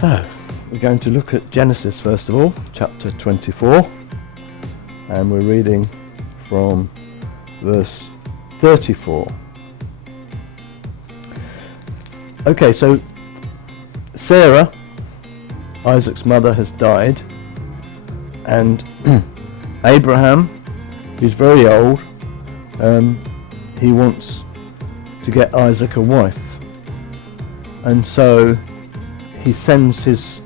So, we're going to look at Genesis first of all, chapter 24, and we're reading from verse 34. Okay, so Sarah, Isaac's mother, has died, and Abraham, who's very old, he wants to get Isaac a wife, and so he sends his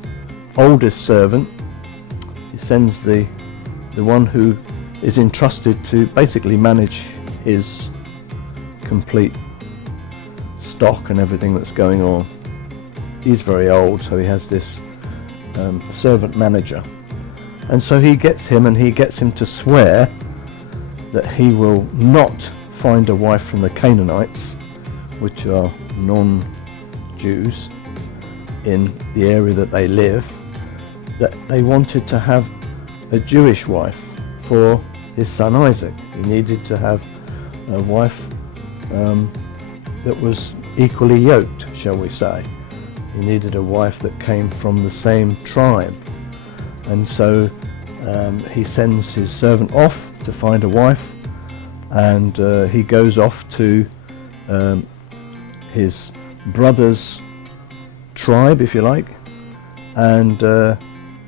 oldest servant, he sends the one who is entrusted to basically manage his complete stock and everything that's going on. He's very old, so he has this servant manager, and so he gets him to swear that he will not find a wife from the Canaanites, which are non-Jews in the area that they live, that they wanted to have a Jewish wife for his son Isaac. He needed to have a wife that was equally yoked, shall we say. He needed a wife that came from the same tribe, and so he sends his servant off to find a wife, and he goes off to his brother's tribe, if you like, and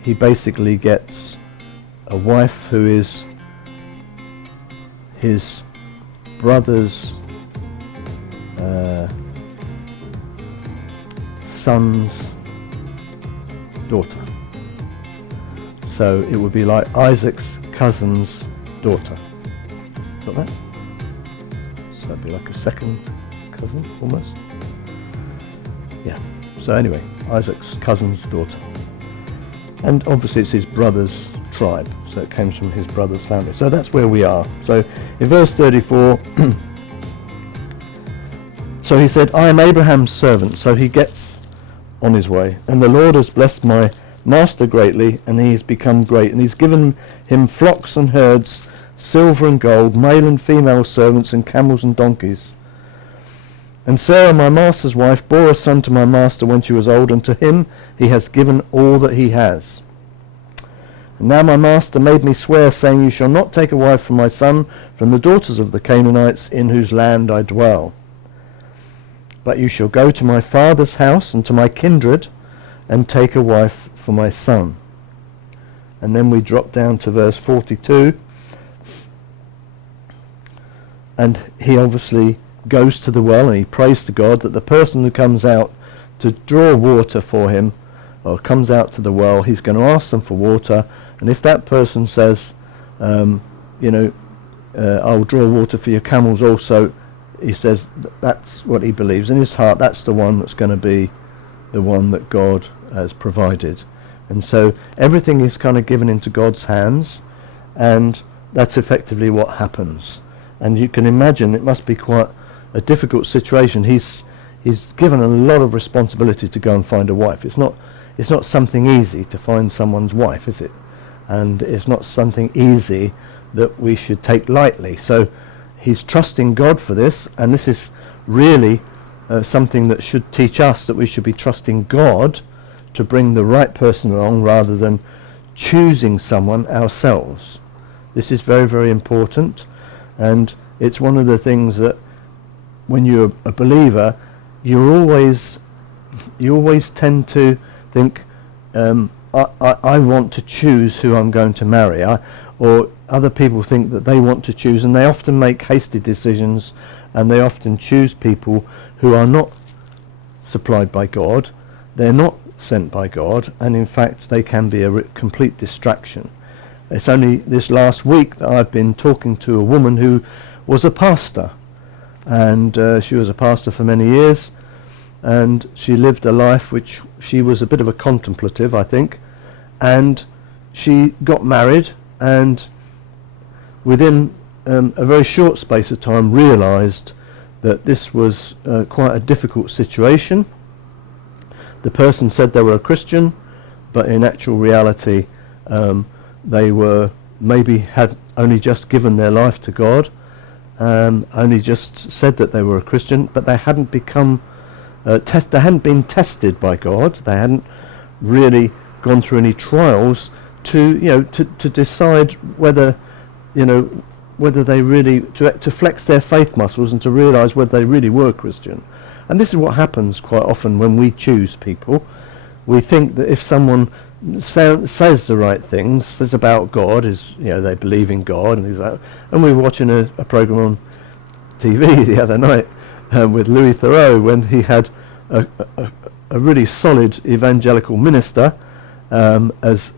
he basically gets a wife who is his brother's son's daughter. So it would be like Isaac's cousin's daughter. Got that? So that'd be like a second cousin, almost. Yeah. So anyway, Isaac's cousin's daughter. And obviously it's his brother's tribe, so it comes from his brother's family. So that's where we are. So in verse 34, so he said, I am Abraham's servant. So he gets on his way. And the Lord has blessed my master greatly, and he has become great. And he's given him flocks and herds, silver and gold, male and female servants, and camels and donkeys. And Sarah, my master's wife, bore a son to my master when she was old, and to him he has given all that he has. And now my master made me swear, saying, you shall not take a wife for my son from the daughters of the Canaanites in whose land I dwell. But you shall go to my father's house and to my kindred, and take a wife for my son. And then we drop down to verse 42, and he obviously goes to the well and he prays to God that the person who comes out to draw water for him, or comes out to the well, he's going to ask them for water, and if that person says, I'll draw water for your camels also, he says that's what he believes in his heart, that's the one that's going to be the one that God has provided. And so everything is kind of given into God's hands, and that's effectively what happens. And you can imagine it must be quite a difficult situation. He's given a lot of responsibility to go and find a wife. It's not something easy to find someone's wife, is it? And it's not something easy that we should take lightly. So he's trusting God for this, and this is really something that should teach us that we should be trusting God to bring the right person along rather than choosing someone ourselves. This is very, very important, and it's one of the things that when you're a believer, you always tend to think, I want to choose who I'm going to marry, or other people think that they want to choose, and they often make hasty decisions, and they often choose people who are not supplied by God, they're not sent by God, and in fact they can be a complete distraction. It's only this last week that I've been talking to a woman who was a pastor, and she was a pastor for many years, and she lived a life which she was a bit of a contemplative, I think, and she got married, and within a very short space of time realized that this was quite a difficult situation. The person said they were a Christian, but in actual reality they were maybe had only just given their life to God, only just said that they were a Christian, but they hadn't become they hadn't been tested by God. They hadn't really gone through any trials to decide whether, whether they really, to flex their faith muscles and to realise whether they really were Christian. And this is what happens quite often when we choose people. We think that if someone says the right things, says about God, they believe in God, and things like that. And we were watching a programme on TV the other night with Louis Theroux, when he had a really solid evangelical minister as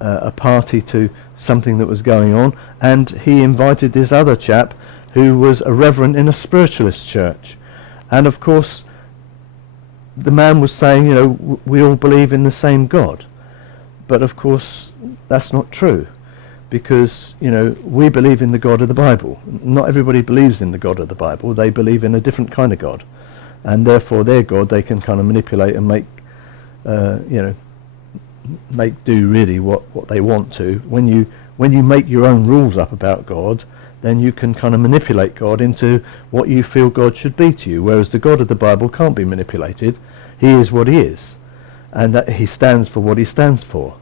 a party to something that was going on, and he invited this other chap who was a reverend in a spiritualist church. And of course the man was saying, we all believe in the same God. But of course that's not true, because we believe in the God of the Bible. Not everybody believes in the God of the Bible. They believe in a different kind of God, and therefore their God they can kind of manipulate and make do really what they want to. When you make your own rules up about God, then you can kind of manipulate God into what you feel God should be to you, whereas the God of the Bible can't be manipulated. He is what he is, and that he stands for what he stands for,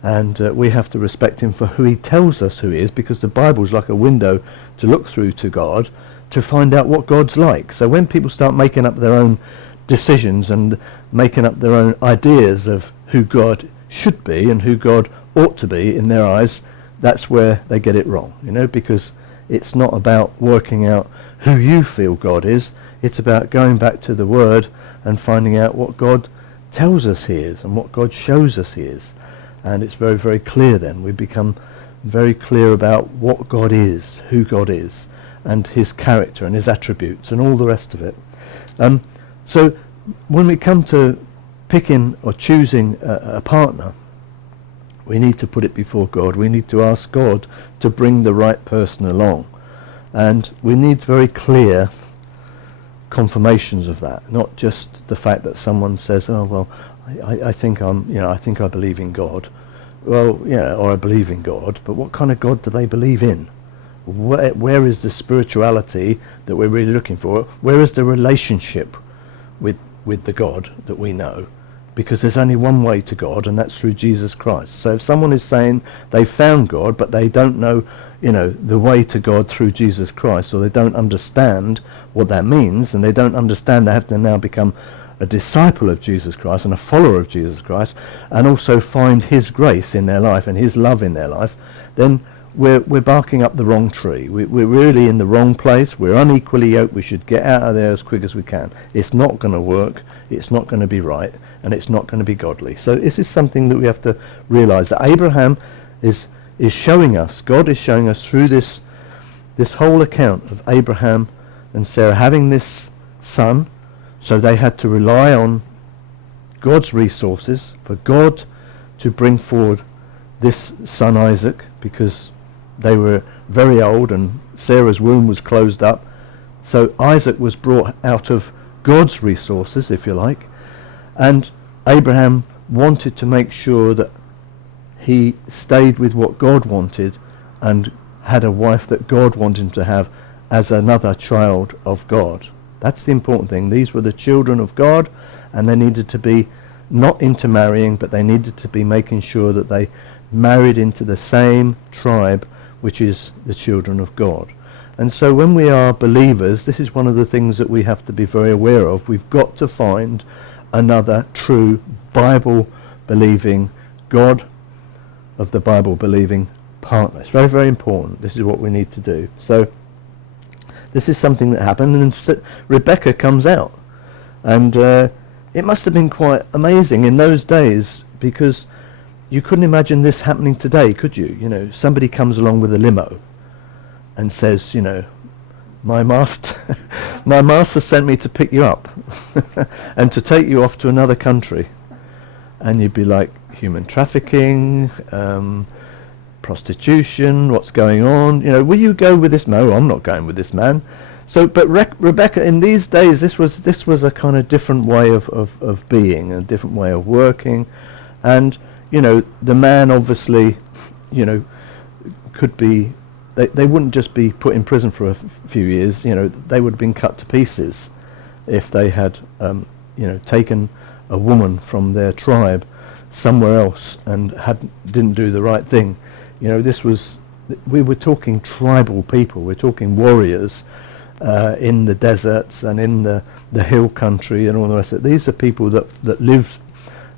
and we have to respect him for who he tells us who he is, because the Bible is like a window to look through to God, to find out what God's like. So when people start making up their own decisions and making up their own ideas of who God should be and who God ought to be in their eyes, that's where they get it wrong, because it's not about working out who you feel God is. It's about going back to the Word and finding out what God tells us he is and what God shows us he is. And it's very, very clear then. We become very clear about what God is, who God is, and his character and his attributes and all the rest of it. So when we come to picking or choosing a partner, we need to put it before God. We need to ask God to bring the right person along, and we need very clear confirmations of that, not just the fact that someone says, "Oh well, I think I think I believe in God." Well, or I believe in God, but what kind of God do they believe in? Where is the spirituality that we're really looking for? Where is the relationship with the God that we know? Because there's only one way to God, and that's through Jesus Christ. So if someone is saying they found God, but they don't know, the way to God through Jesus Christ, or they don't understand what that means, and they don't understand they have to now become a disciple of Jesus Christ and a follower of Jesus Christ, and also find his grace in their life and his love in their life, then we're barking up the wrong tree. We're really in the wrong place. We're unequally yoked. We should get out of there as quick as we can. It's not going to work. It's not going to be right, and it's not going to be godly. So this is something that we have to realize, that Abraham is showing us, God is showing us through this whole account of Abraham and Sarah having this son. So they had to rely on God's resources for God to bring forward this son Isaac, because they were very old and Sarah's womb was closed up. So Isaac was brought out of God's resources, if you like, and Abraham wanted to make sure that he stayed with what God wanted and had a wife that God wanted him to have as another child of God. That's the important thing. These were the children of God, and they needed to be not intermarrying, but they needed to be making sure that they married into the same tribe, which is the children of God. And so when we are believers, this is one of the things that we have to be very aware of. We've got to find another true Bible-believing, God of the Bible-believing partner. It's very, very important. This is what we need to do. So this is something that happened, and Rebecca comes out. And it must have been quite amazing in those days, because you couldn't imagine this happening today, could you? Somebody comes along with a limo and says, my master sent me to pick you up and to take you off to another country. And you'd be like, human trafficking, prostitution, what's going on? Will you go with this? No, I'm not going with this man. So, but Rebecca, in these days, this was a kind of different way of being, a different way of working, and the man obviously, could be. They wouldn't just be put in prison for a few years. They would have been cut to pieces if they had, taken a woman from their tribe somewhere else and didn't do the right thing. You know, we were talking tribal people. We're talking warriors in the deserts and in the hill country and all the rest of it. These are people that live,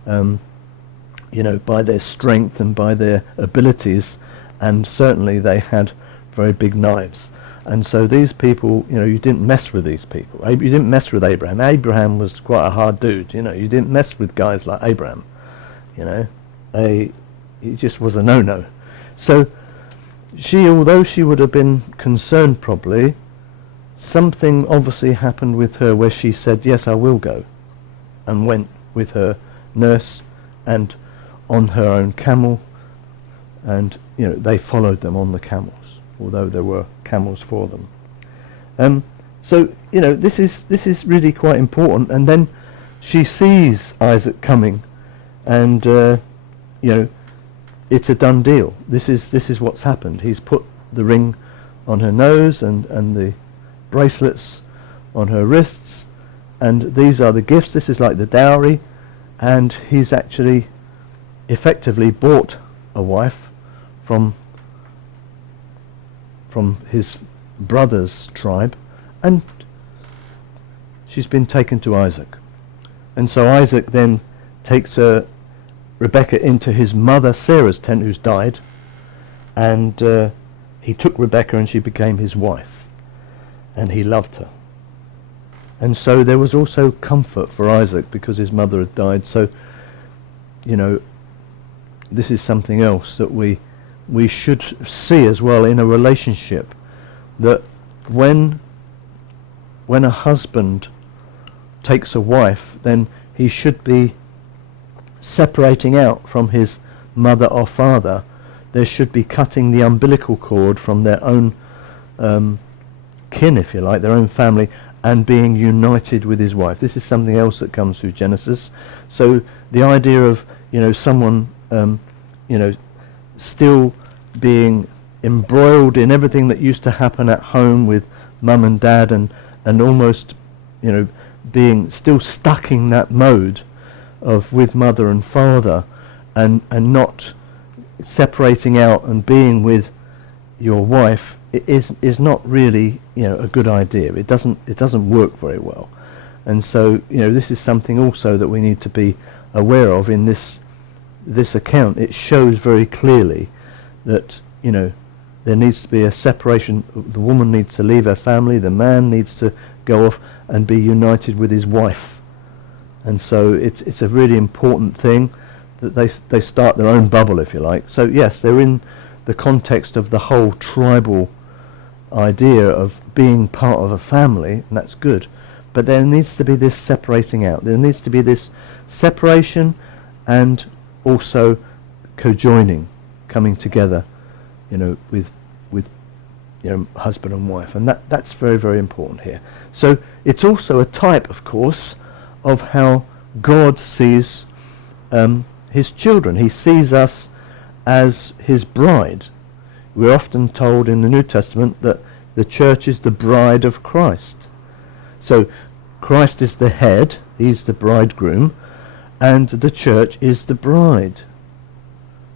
you know, by their strength and by their abilities, and certainly they had very big knives. And so these people, you know, you didn't mess with these people. You didn't mess with Abraham. Abraham was quite a hard dude, you know. You didn't mess with guys like Abraham, you know. He just was a no-no. So although she would have been concerned probably, something obviously happened with her where she said, yes, I will go, and went with her nurse and on her own camel, and, you know, they followed them on the camels, although there were camels for them. So, you know, this is really quite important. And then she sees Isaac coming, and you know, it's a done deal. This is what's happened. He's put the ring on her nose and the bracelets on her wrists, and these are the gifts. This is like the dowry, and he's actually effectively bought a wife from his brother's tribe, and she's been taken to Isaac. And so Isaac then takes Rebecca into his mother Sarah's tent, who's died, and he took Rebecca and she became his wife, and he loved her. And so there was also comfort for Isaac because his mother had died. So, you know, this is something else that we should see as well in a relationship, that when a husband takes a wife, then he should be separating out from his mother or father. There should be cutting the umbilical cord from their own kin, if you like, their own family, and being united with his wife. This is something else that comes through Genesis. So the idea of, you know, someone you know, still being embroiled in everything that used to happen at home with mum and dad, and almost, you know, being still stuck in that mode of with mother and father, and not separating out and being with your wife is not really, you know, a good idea. It doesn't work very well. And so, you know, this is something also that we need to be aware of in this account. It shows very clearly that, you know, there needs to be a separation. The woman needs to leave her family, the man needs to go off and be united with his wife. And so it's a really important thing that they start their own bubble, if you like. So yes, they're in the context of the whole tribal idea of being part of a family, and that's good. But there needs to be this separating out. There needs to be this separation and also co-joining, coming together, you know, with you know, husband and wife, and that's very, very important here. So it's also a type, of course, of how God sees his children. He sees us as his bride. We're often told in the New Testament that the church is the bride of Christ. So Christ is the head, he's the bridegroom, and the church is the bride.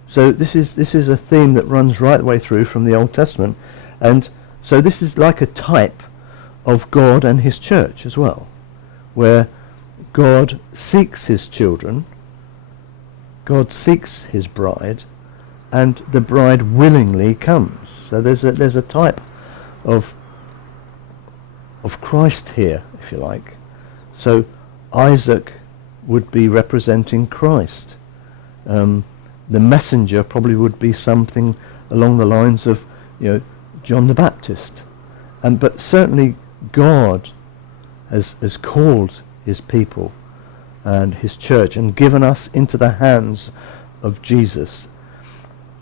So this is a theme that runs right the way through from the Old Testament, and so this is like a type of God and his church as well, where God seeks his children, God seeks his bride, and the bride willingly comes. So there's a type of Christ here, if you like. So Isaac would be representing Christ. The messenger probably would be something along the lines of, you know, John the Baptist. But certainly God has called his people and his church and given us into the hands of Jesus.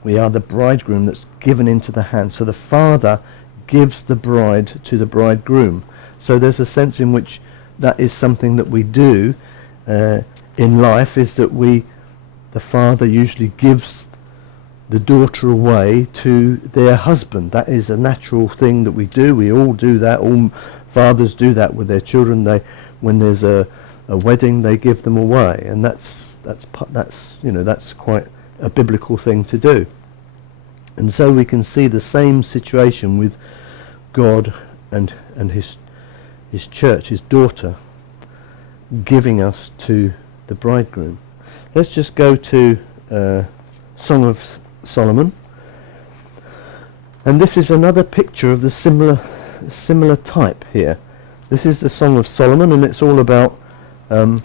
We are the bridegroom that's given into the hands. So the Father gives the bride to the bridegroom. So there's a sense in which that is something that we do in life, is that the father usually gives the daughter away to their husband. That is a natural thing that we do. We all do that. All fathers do that with their children. When there's a a wedding, they give them away, and that's quite a biblical thing to do. And so we can see the same situation with God and his church, his daughter, giving us to the bridegroom. Let's just go to Song of Solomon, and this is another picture of the similar type here. This is the Song of Solomon, and it's all about the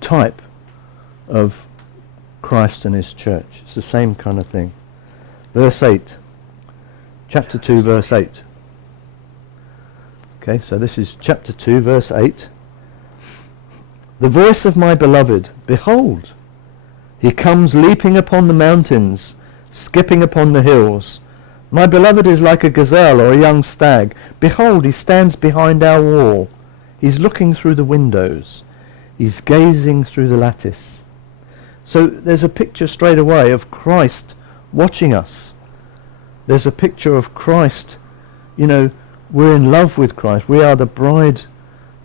type of Christ and his church. It's the same kind of thing. Verse 8, chapter 2, verse 8. Okay, so this is chapter 2, verse 8. The voice of my beloved, behold, he comes leaping upon the mountains, skipping upon the hills. My beloved is like a gazelle or a young stag. Behold, he stands behind our wall. He's looking through the windows. He's gazing through the lattice. So there's a picture straight away of Christ watching us. There's a picture of Christ, we're in love with Christ. We are the bride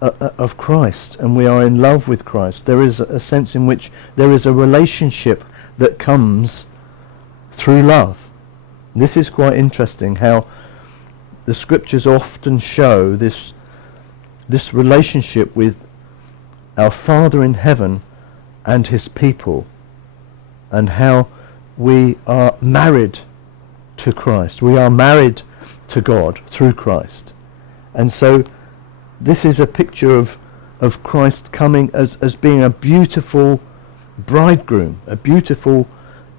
of Christ, and we are in love with Christ. There is a sense in which there is a relationship that comes through love. This is quite interesting, how the scriptures often show this relationship with our Father in heaven and his people, and how we are married to Christ. We are married to God through Christ. And so this is a picture of Christ coming as being a beautiful bridegroom, a beautiful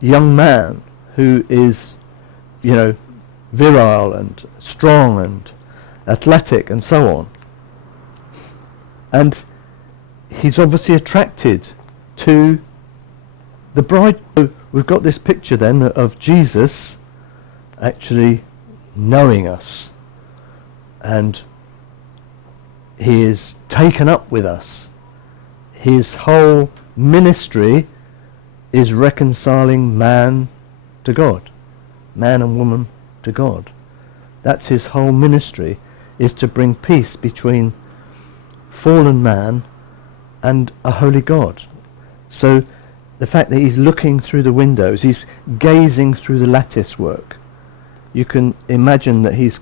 young man who is, virile and strong and athletic and so on. And he's obviously attracted to the bride. So we've got this picture then of Jesus actually knowing us, and he is taken up with us. His whole ministry is reconciling man to God, man and woman to God. That's his whole ministry, is to bring peace between fallen man and a holy God. So the fact that he's looking through the windows, he's gazing through the lattice work, you can imagine that he's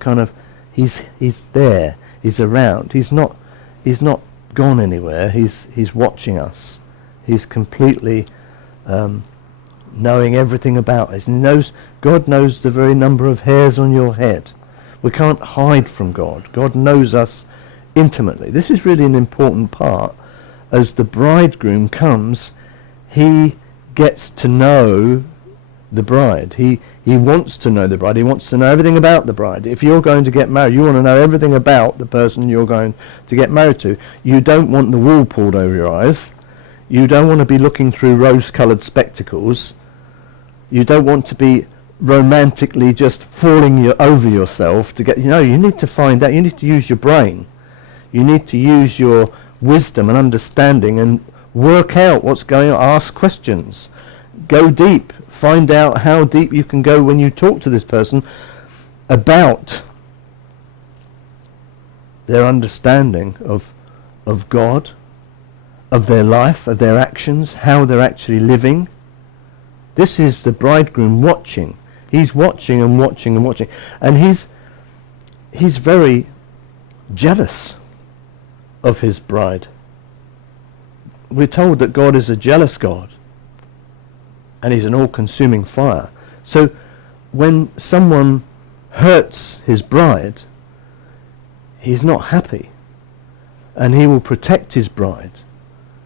there, he's around, he's not gone anywhere, he's watching us, he's completely knowing everything about us. And God knows the very number of hairs on your head. We can't hide from God. God knows us intimately. This is really an important part. As the bridegroom comes, he gets to know the bride. He wants to know the bride. He wants to know everything about the bride. If you're going to get married, you want to know everything about the person you're going to get married to. You don't want the wool pulled over your eyes. You don't want to be looking through rose-coloured spectacles. You don't want to be romantically just falling over yourself to get, you need to find out. You need to use your brain. You need to use your wisdom and understanding and work out what's going on. Ask questions. Go deep. Find out how deep you can go when you talk to this person about their understanding of God, of their life, of their actions, how they're actually living. This is the bridegroom watching. He's watching and watching and watching. And he's very jealous of his bride. We're told that God is a jealous God, and he's an all-consuming fire. So when someone hurts his bride, he's not happy, and he will protect his bride.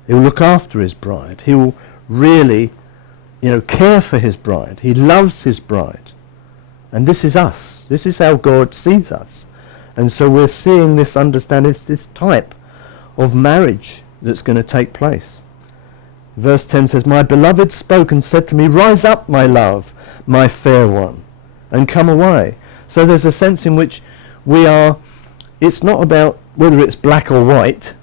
He will look after his bride. He will really, care for his bride. He loves his bride. And this is us. This is how God sees us. And so we're seeing this understanding, this type of marriage that's going to take place. Verse 10 says, my beloved spoke and said to me, rise up, my love, my fair one, and come away. So there's a sense in which it's not about whether it's black or white,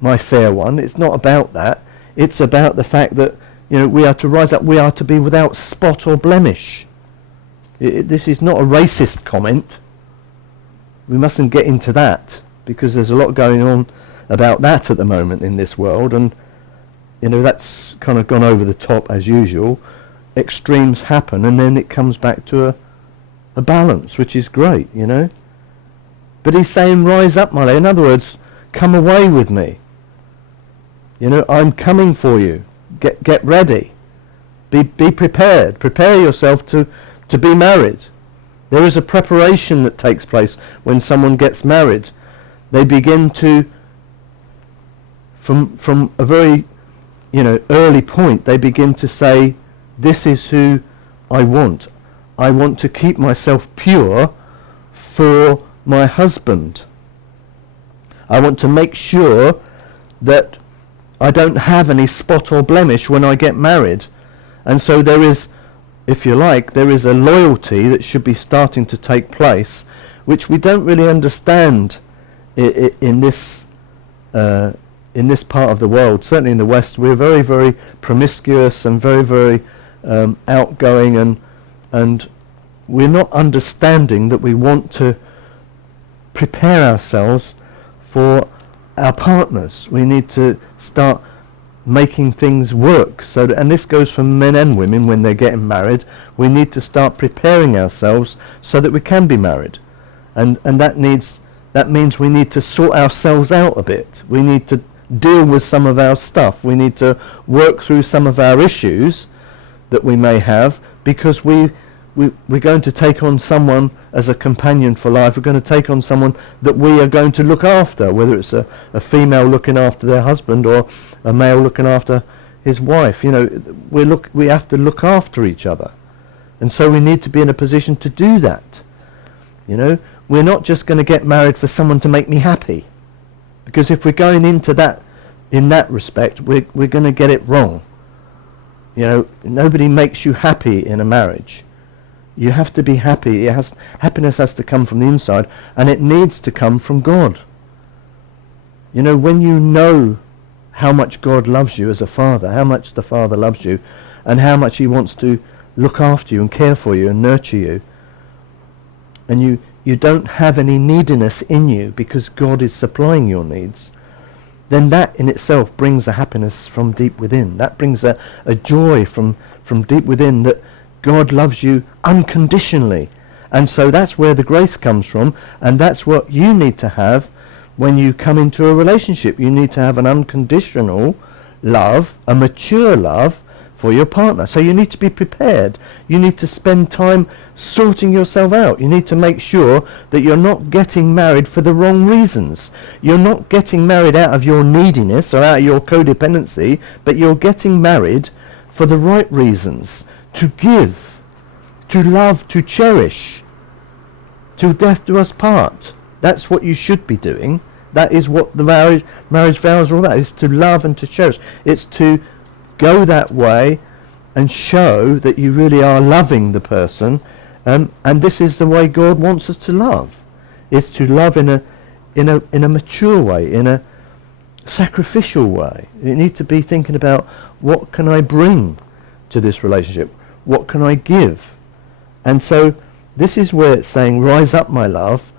my fair one. It's not about that. It's about the fact that, we are to rise up, we are to be without spot or blemish. This is not a racist comment. We mustn't get into that, because there's a lot going on about that at the moment in this world, and that's kind of gone over the top as usual. Extremes happen, and then it comes back to a balance, which is great, But he's saying, rise up, my lady. In other words, come away with me. I'm coming for you. Get ready. Be prepared. Prepare yourself to be married. There is a preparation that takes place when someone gets married. They begin to, from a very, early point, they begin to say, this is who I want. I want to keep myself pure for my husband. I want to make sure that I don't have any spot or blemish when I get married. And so there is, if you like, there is a loyalty that should be starting to take place, which we don't really understand in this part of the world. Certainly in the West, we're very, very promiscuous and very, very outgoing, and we're not understanding that we want to prepare ourselves for our partners. We need to start making things work, and this goes for men and women when they're getting married. We need to start preparing ourselves so that we can be married, and that means we need to sort ourselves out a bit. We need to deal with some of our stuff. We need to work through some of our issues that we may have, because we're going to take on someone as a companion for life. We're going to take on someone that we are going to look after, whether it's a female looking after their husband or a male looking after his wife. We have to look after each other, and so we need to be in a position to do that. We're not just going to get married for someone to make me happy, because if we're going into that in that respect, we're going to get it wrong. Nobody makes you happy in a marriage. You have to be happy. Happiness has to come from the inside, and it needs to come from God. When you know how much God loves you as a father, how much the Father loves you, and how much he wants to look after you and care for you and nurture you, and you don't have any neediness in you because God is supplying your needs, then that in itself brings a happiness from deep within. That brings a joy from deep within, that God loves you unconditionally. And so that's where the grace comes from, and that's what you need to have when you come into a relationship. You need to have an unconditional love, a mature love for your partner. So you need to be prepared. You need to spend time sorting yourself out. You need to make sure that you're not getting married for the wrong reasons. You're not getting married out of your neediness or out of your codependency, but you're getting married for the right reasons. To give, to love, to cherish, till death do us part. That's what you should be doing. That is what the marriage vows are all about, is to love and to cherish. It's to go that way and show that you really are loving the person, and this is the way God wants us to love. Is to love in a mature way, in a sacrificial way. You need to be thinking about, what can I bring to this relationship? What can I give? And so this is where it's saying, rise up, my love,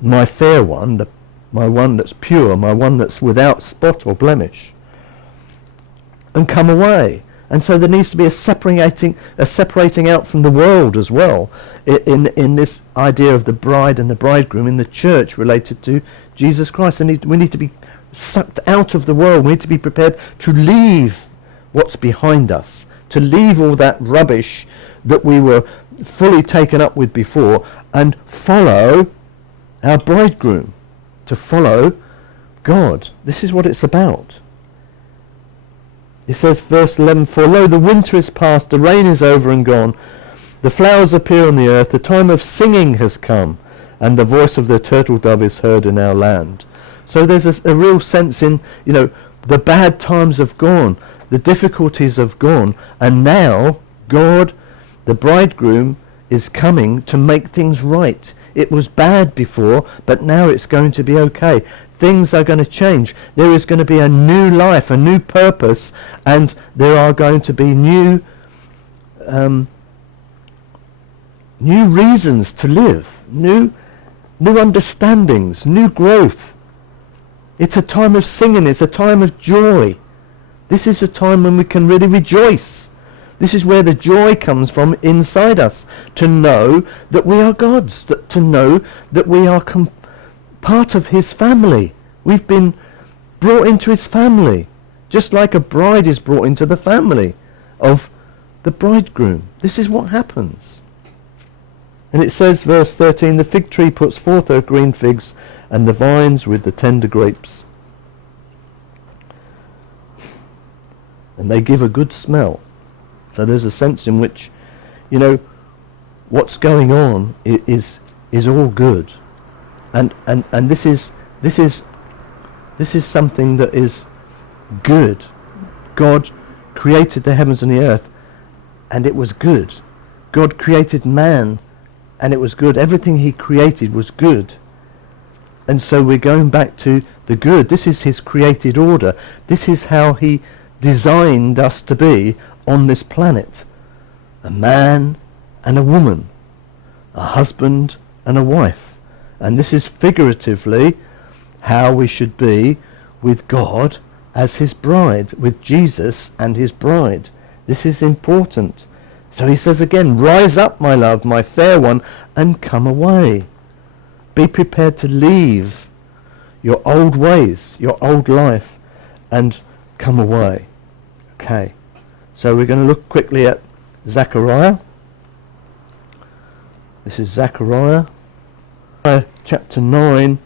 my fair one, my one that's pure, my one that's without spot or blemish, and come away. And so there needs to be a separating out from the world as well, in this idea of the bride and the bridegroom in the church related to Jesus Christ. And we need to be sucked out of the world. We need to be prepared to leave what's behind us, to leave all that rubbish that we were fully taken up with before, and follow our bridegroom, to follow God. This is what it's about. It says, verse 11, for lo, the winter is past, the rain is over and gone, the flowers appear on the earth, the time of singing has come, and the voice of the turtle dove is heard in our land. So there's a real sense in, the bad times have gone, the difficulties have gone, and now God, the bridegroom, is coming to make things right. It was bad before, but now it's going to be okay. Things are going to change. There is going to be a new life, a new purpose, and there are going to be new reasons to live, new understandings, new growth It's a time of singing. It's a time of joy. This is a time when we can really rejoice. This is where the joy comes from inside us, to know that we are God's, to know that we are part of his family. We've been brought into his family, just like a bride is brought into the family of the bridegroom. This is what happens. And it says, verse 13, the fig tree puts forth her green figs, and the vines with the tender grapes. And they give a good smell. So there's a sense in which, what's going on is all good. And this is something that is good. God created the heavens and the earth, and it was good. God created man, and it was good. Everything he created was good. And so we're going back to the good. This is his created order. This is how he designed us to be on this planet. A man and a woman. A husband and a wife. And this is figuratively how we should be with God as his bride, with Jesus and his bride. This is important. So he says again, rise up, my love, my fair one, and come away. Be prepared to leave your old ways, your old life, and come away. Okay, so we're going to look quickly at Zechariah. This is Zechariah, chapter 9,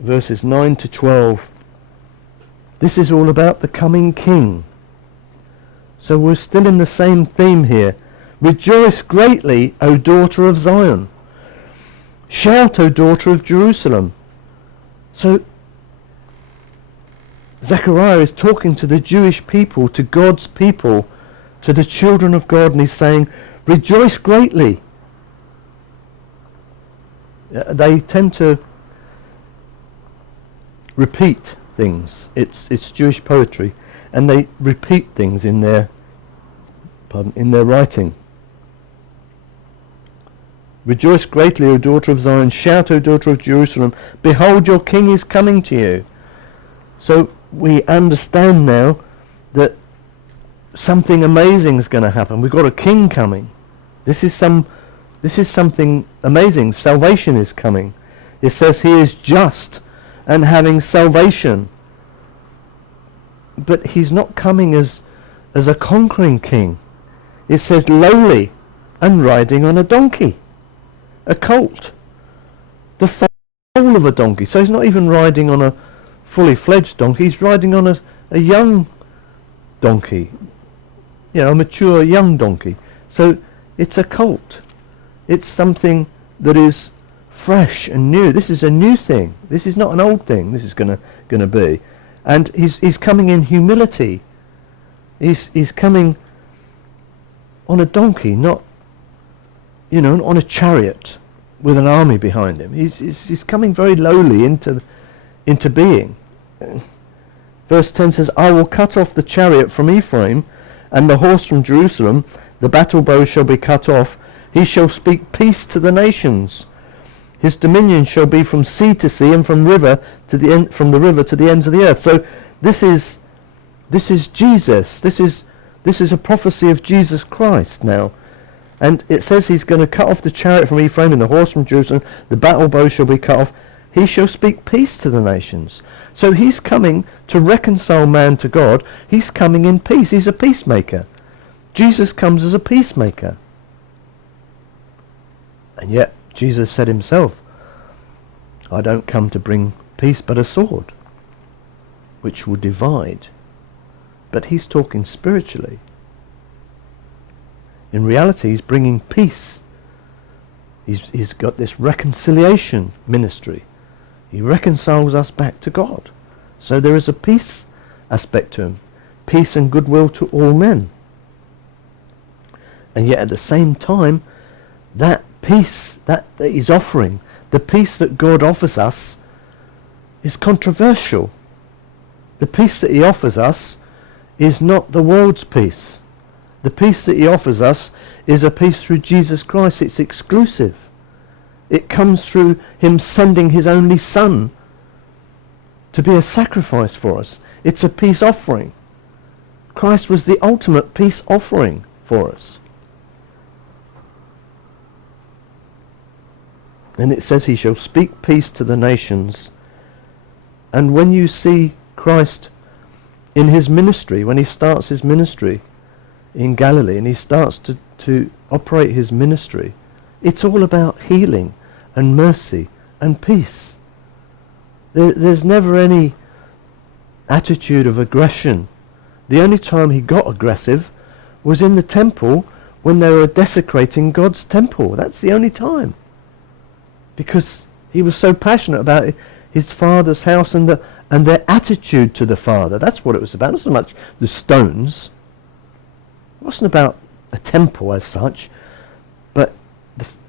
verses 9 to 12. This is all about the coming king. So we're still in the same theme here. Rejoice greatly, O daughter of Zion. Shout, O daughter of Jerusalem. So Zechariah is talking to the Jewish people, to God's people, to the children of God, and he's saying, rejoice greatly. They tend to repeat things. It's Jewish poetry, and they repeat things in their writing. Rejoice greatly, O daughter of Zion. Shout, O daughter of Jerusalem. Behold, your king is coming to you. So we understand now that something amazing is going to happen. We've got a king coming. This is something amazing. Salvation is coming. It says he is just and having salvation. But he's not coming as a conquering king. It says lowly and riding on a donkey. A colt, the foal of a donkey. So he's not even riding on a fully fledged donkey, he's riding on a young donkey, a mature young donkey. So it's a colt. It's something that is fresh and new. This is a new thing. This is not an old thing. This is gonna be. And he's coming in humility. He's coming on a donkey, not on a chariot with an army behind him. He's coming very lowly into being. Verse 10 says, I will cut off the chariot from Ephraim, and the horse from Jerusalem. The battle bow shall be cut off. He shall speak peace to the nations. His dominion shall be from sea to sea, and from the river to the ends of the earth. So this is Jesus. This is a prophecy of Jesus Christ now. And it says he's going to cut off the chariot from Ephraim and the horse from Jerusalem. The battle bow shall be cut off. He shall speak peace to the nations. So he's coming to reconcile man to God. He's coming in peace. He's a peacemaker. Jesus comes as a peacemaker. And yet Jesus said himself, I don't come to bring peace but a sword, which will divide. But he's talking spiritually. In reality, he's bringing peace. He's got this reconciliation ministry. He reconciles us back to God. So there is a peace aspect to him. Peace and goodwill to all men. And yet at the same time, that peace that he's offering, the peace that God offers us, is controversial. The peace that he offers us is not the world's peace. The peace that he offers us is a peace through Jesus Christ. It's exclusive. It comes through him sending his only Son to be a sacrifice for us. It's a peace offering. Christ was the ultimate peace offering for us. And it says he shall speak peace to the nations. And when you see Christ in his ministry, when he starts his ministry in Galilee and he starts to operate his ministry, it's all about healing and mercy and peace. There's never any attitude of aggression. The only time he got aggressive was in the temple when they were desecrating God's temple. That's the only time. Because he was so passionate about his Father's house and their attitude to the Father. That's what it was about. Not so much the stones. It wasn't about a temple as such, but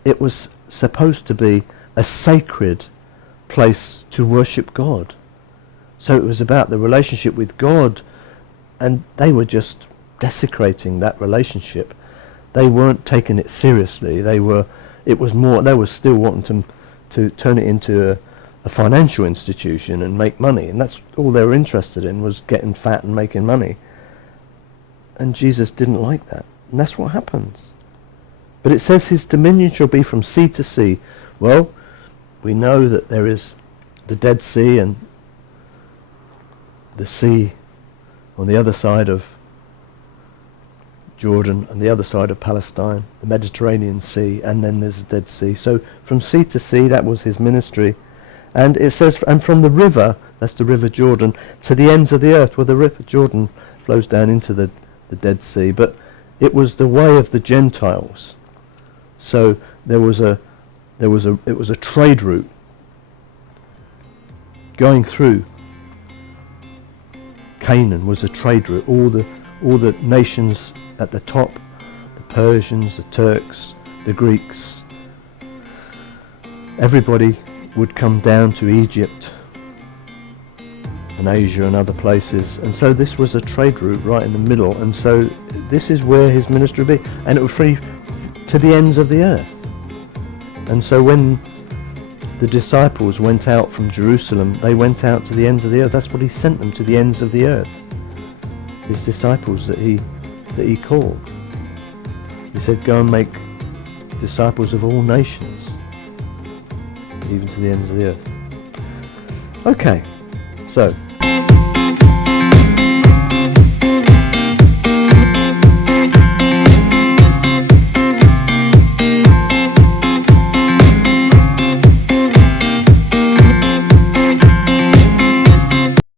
it was supposed to be a sacred place to worship God. So it was about the relationship with God, and they were just desecrating that relationship. They weren't taking it seriously. They were still wanting to turn it into a financial institution and make money, and that's all they were interested in, was getting fat and making money. And Jesus didn't like that, and that's what happens. But it says his dominion shall be from sea to sea. Well, we know that there is the Dead Sea and the sea on the other side of Jordan and the other side of Palestine, the Mediterranean Sea, and then there's the Dead Sea. So from sea to sea, that was his ministry. And it says, and from the river, that's the river Jordan, to the ends of the earth. Well, the river Jordan flows down into the Dead Sea, but it was the way of the Gentiles. So it was a trade route going through Canaan. Was a trade route. All the nations at the top, the Persians, the Turks, the Greeks, everybody would come down to Egypt and Asia and other places, and so this was a trade route right in the middle, and so this is where his ministry would be, and it would free to the ends of the earth. And so when the disciples went out from Jerusalem, they went out to the ends of the earth. That's what he sent them, to the ends of the earth. His disciples that he called. He said, go and make disciples of all nations, even to the ends of the earth. Okay, so